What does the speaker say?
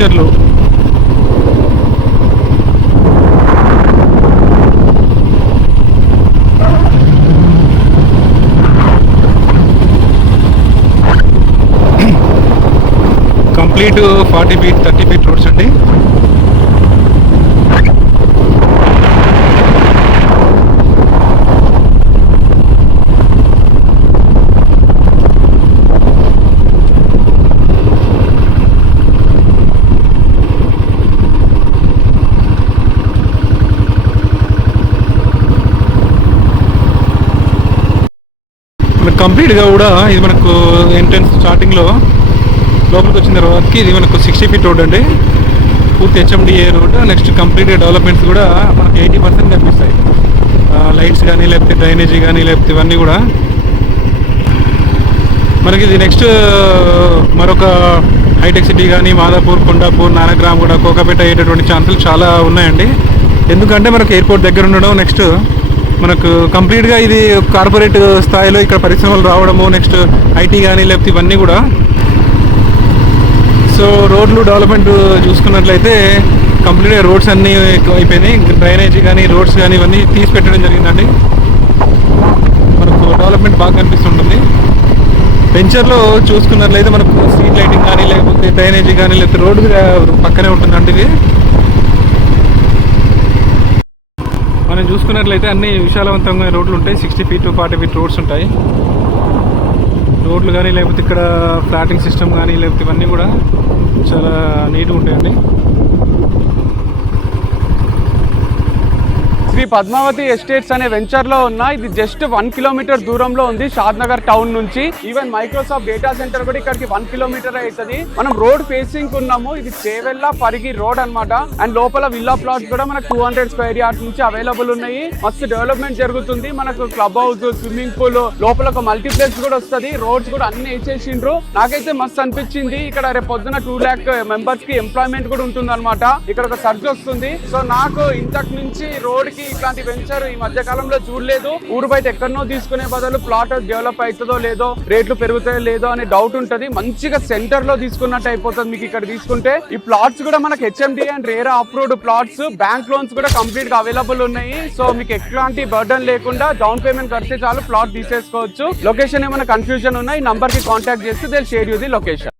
వెంచర్లో. Complete 40 feet 30 feet roads అండి. కంప్లీట్గా కూడా ఇది మనకు ఎంట్రన్స్ స్టార్టింగ్లో లోపలికి వచ్చిన తర్వాతకి ఇది మనకు 60 ఫీట్ రోడ్ అండి, పూర్తి హెచ్ఎండిఏ రోడ్. నెక్స్ట్ కంప్లీట్గా డెవలప్మెంట్స్ కూడా మనకు 80% కనిపిస్తాయి. లైట్స్ కానీ లేకపోతే డ్రైనేజీ కానీ లేకపోతే ఇవన్నీ కూడా మనకి ఇది. నెక్స్ట్ మరొక హైటెక్ సిటీ కానీ మాదాపూర్, కొండాపూర్, నానగ్రామ్ కూడా కోకాపేట అయ్యేటటువంటి ఛాన్సులు చాలా ఉన్నాయండి. ఎందుకంటే మనకు ఎయిర్పోర్ట్ దగ్గర ఉండడం, నెక్స్ట్ మనకు కంప్లీట్గా ఇది కార్పొరేట్ స్థాయిలో ఇక్కడ పరిశ్రమలు రావడము, నెక్స్ట్ ఐటీ కానీ లేకపోతే ఇవన్నీ కూడా. సో రోడ్లు డెవలప్మెంట్ చూసుకున్నట్లయితే కంప్లీట్గా రోడ్స్ అన్నీ అయిపోయినాయి. డ్రైనేజీ కానీ రోడ్స్ కానీ ఇవన్నీ తీసి పెట్టడం జరిగిందండి. మనకు డెవలప్మెంట్ బాగా కనిపిస్తుంటుంది. వెంచర్లో చూసుకున్నట్లయితే మనకు స్ట్రీట్ లైటింగ్ కానీ లేకపోతే డ్రైనేజీ కానీ లేకపోతే రోడ్డు పక్కనే ఉంటుందండి. ఇది మనం చూసుకున్నట్లయితే అన్ని విశాలవంతంగా రోడ్లు ఉంటాయి. 60 ఫీట్ 40 ఫీట్ రోడ్స్ ఉంటాయి. రోడ్లు కానీ లేకపోతే ఇక్కడ ఫ్లాటింగ్ సిస్టమ్ కానీ లేకపోతే ఇవన్నీ కూడా చాలా నీట్గా ఉంటాయండి. శ్రీ పద్మావతి ఎస్టేట్స్ అనే వెంచర్ లో ఉన్న ఇది జస్ట్ 1 కిలోమీటర్ దూరంలో ఉంది షాద్ నగర్ టౌన్ నుంచి. ఈవెన్ మైక్రోసాఫ్ట్ డేటా సెంటర్ కూడా ఇక్కడికి 1 కిలోమీటర్ అవుతుంది. మనం రోడ్ ఫేసింగ్ ఉన్నాము. ఇది చేవెళ్ళ పరిగి రోడ్ అన్నమాట. అండ్ లోపల విల్లా ప్లాట్స్ కూడా మనకు 200 స్క్వేర్ యార్డ్స్ నుంచి అవైలబుల్ ఉన్నాయి. మస్తు డెవలప్మెంట్ జరుగుతుంది. మనకు క్లబ్ హౌస్, స్విమ్మింగ్ పూల్, లోపల ఒక మల్టీప్లెక్స్ కూడా వస్తుంది. రోడ్స్ కూడా అన్ని వేసేసిండ్రు. నాకైతే మస్తు అనిపించింది. ఇక్కడ రేపు పొద్దున 2 lakh మెంబర్స్ కి ఎంప్లాయ్మెంట్ కూడా ఉంటుంది అనమాట. ఇక్కడ ఒక సర్చ్ వస్తుంది. సో నాకు ఇంతకు నుంచి రోడ్ కి ఇట్లాంటి వెంచర్ ఈ మధ్య కాలంలో చూడలేదు. ఊరు బయట ఎక్కడనో తీసుకునే బదులు ప్లాట్ డెవలప్ అవుతుందో లేదో, రేట్లు పెరుగుతాయో లేదో అనే డౌట్ ఉంటది. మంచిగా సెంటర్ లో తీసుకున్నట్టు అయిపోతుంది మీకు ఇక్కడ తీసుకుంటే. ఈ ప్లాట్స్ కూడా మనకు HMD and RERA approved plots. Bank loans కూడా కంప్లీట్ గా అవైలబుల్ ఉన్నాయి. సో మీకు ఎట్లాంటి బర్డన్ లేకుండా డౌన్ పేమెంట్ కడితే చాలు ప్లాట్ తీసేసుకోవచ్చు. లొకేషన్ ఏమైనా కన్ఫ్యూజన్ ఉన్నాయి, నంబర్ కి కాంటాక్ట్ చేస్తే they share you the location.